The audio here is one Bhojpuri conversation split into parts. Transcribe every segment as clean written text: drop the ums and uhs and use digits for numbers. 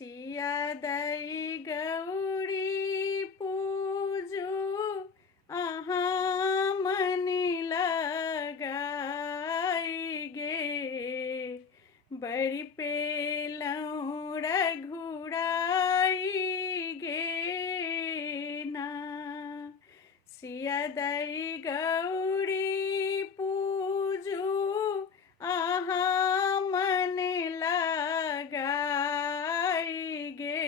सिया दाई गौरी पूजू अहाँ मन लगाई गे, बड़ी पेलौं रघुराई गे ना। सिया दाई गौरी पूजू अहाँ मन लगाई गे,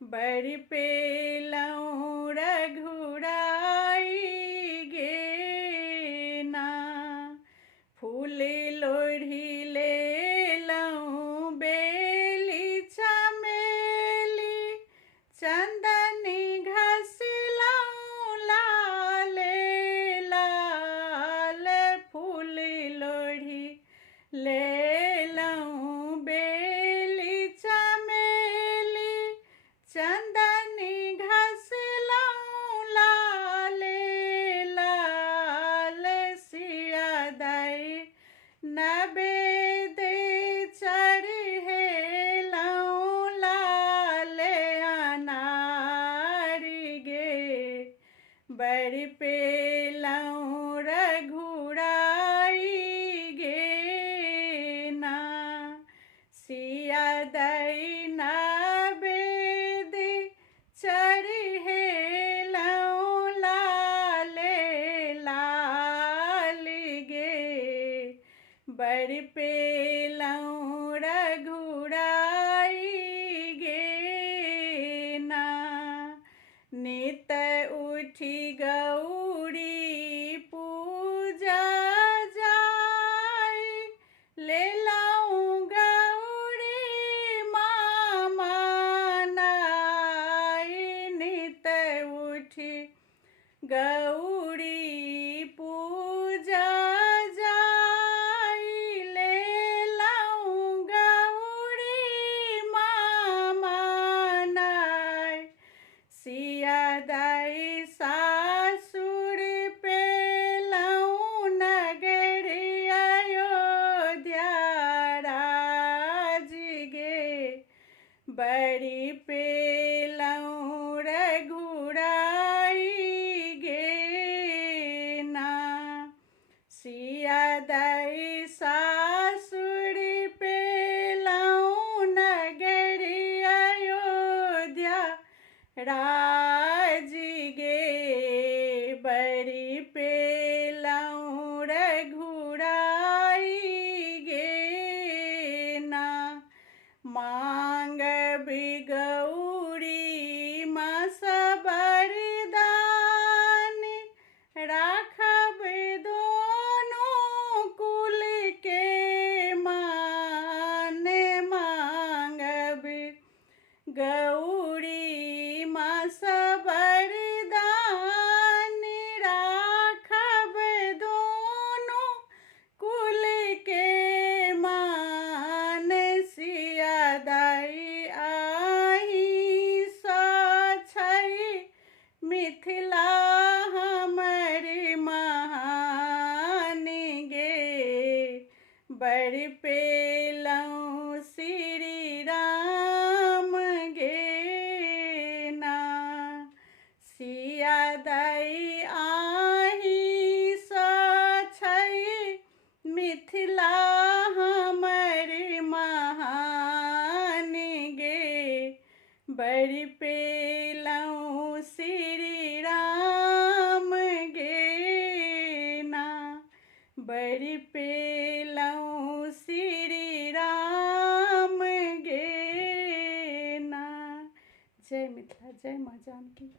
बड़ी पेलौं रघुराई गे ना। फूल लोढ़ी लेलौं बेली चमेली, चंदनी घसलौं लाले लाल। फूल लोढ़ी लेलौं बेली चमेली, चंदनी घसलौं लाले लाल। सिया दाई नवेद चढ़ेलौं लाले अनारी गे, बड़ी पेलौं रघुराई गे ना। सिया दाई नवेद चढ़ेलौं लाले लाल गे, बड़ी पेलौं रघुराई गे ना। नित उठी गौरी पूजा जाई, लेलौं गौरी माँ मनाई। नित उठी गौरी पूजा जाई, लेलौं गौरी माँ मनाई। सिया दाई सासुर पेलौं नगरी अयोध्या राज गे, बड़ी पेलौं रघुराई गे ना। सिया दाई सासुर पेलौं नगरी अयोध्या राज गे, बड़ी पेलौं रघुराई गे ना। मांगब गौरी माँ सब वरदान, राखब दोनों कुल के मान। मांगब गौरी माँ सब वरदान, राखब दोनों कुल के मान। सिया दाई आही सछई मिथिला हमर महान गे, बड़ी पेलौं श्री राम गे ना। सिया दाई आही सछई मिथिला हमर महान गे, बड़ी पेलौं श्री राम गे ना। बड़ी पेलौं श्री राम गे ना। जय मिथिला, जय माँ जानकी।